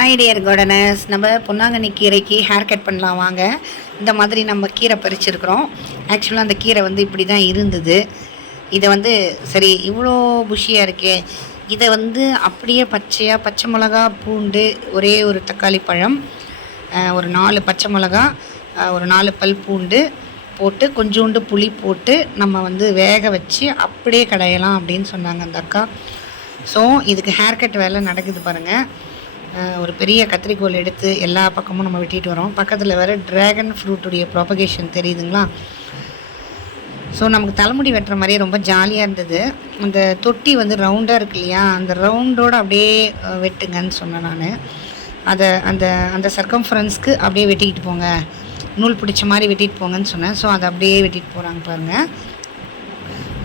Hi dear gardeners நம்ம பொன்னாங்கண்ணி கீரைக்கு hair cut பண்ணலாம் வாங்க. இந்த மாதிரி நம்ம கீரை பறிச்சிருக்கிறோம். ஆக்சுவலாக அந்த கீரை வந்து இப்படி தான் இருந்தது. இதை வந்து சரி இவ்வளோ புஷியாக இருக்கே. இதை வந்து அப்படியே பச்சையாக பச்சை மிளகா பூண்டு ஒரே ஒரு தக்காளி பழம் ஒரு நாலு பச்சை மிளகா ஒரு நாலு பல் பூண்டு போட்டு கொஞ்சோண்டு புளி போட்டு நம்ம வந்து வேக வச்சு அப்படியே கடையலாம் அப்படின்னு சொன்னாங்க அந்த அக்கா. ஸோ இதுக்கு ஹேர் கட் வேலை நடக்குது பாருங்கள் ஒரு பெரிய கத்திரிக்கோல் எடுத்து எல்லா பக்கமும் நம்ம வெட்டிட்டு வரோம். பக்கத்தில் வேறு ட்ராகன் ஃப்ரூட்டுடைய ப்ராபகேஷன் தெரியுதுங்களா? ஸோ நமக்கு தலைமுடி வெட்டுற மாதிரியே ரொம்ப ஜாலியாக இருந்தது. அந்த தொட்டி வந்து ரவுண்டாக இருக்கு இல்லையா? அந்த ரவுண்டோடு அப்படியே வெட்டுங்கன்னு சொன்னேன் நான். அதை அந்த அந்த சர்க்கம்ஃபரன்ஸ்க்கு அப்படியே வெட்டிக்கிட்டு போங்க. நூல் பிடிச்ச மாதிரி வெட்டிட்டு போங்கன்னு சொன்னேன். ஸோ அதை அப்படியே வெட்டிட்டு போகிறாங்க பாருங்கள்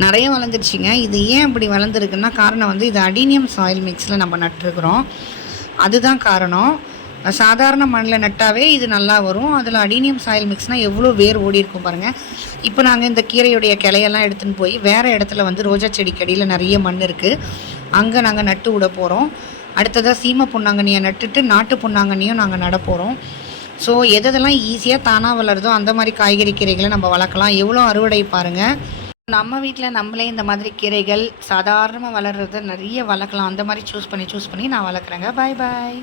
நிறைய வளர்ந்துருச்சுங்க. இது ஏன் இப்படி வளர்ந்துருக்குன்னா காரணம் வந்து இது அடீனியம் சாயில் மிக்ஸில் நம்ம நட்டுருக்குறோம். அதுதான் காரணம். சாதாரண மண்ணில் நட்டாவே இது நல்லா வரும். அதில் அடீனியம் சாயில் மிக்ஸ்னால் எவ்வளோ வேர் ஓடி இருக்கும் பாருங்கள் இப்போ நாங்கள் இந்த கீரையுடைய கிளையெல்லாம் எடுத்துன்னு போய் வேறு இடத்துல வந்து ரோஜா செடிக்கு அடியில் நிறைய மண் இருக்குது அங்கே நாங்கள் நட்டு விட போகிறோம். அடுத்ததாக சீமை பொன்னாங்கண்ணியை நட்டுட்டு நாட்டு பொன்னாங்கண்ணியும் நாங்கள் நட போகிறோம். ஸோ எதெல்லாம் ஈஸியாக தானாக வளருதோ அந்த மாதிரி காய்கறி கீரைகளை நம்ம வளர்க்கலாம். எவ்வளோ அறுவடை பாருங்கள் நம்ம வீட்டில் நம்மளே இந்த மாதிரி கீரைகள் சாதாரணமாக வளர்கிறத நிறைய வளர்க்கலாம். அந்த மாதிரி சூஸ் பண்ணி சூஸ் பண்ணி நான் வளர்க்குறேங்க. பாய் பாய்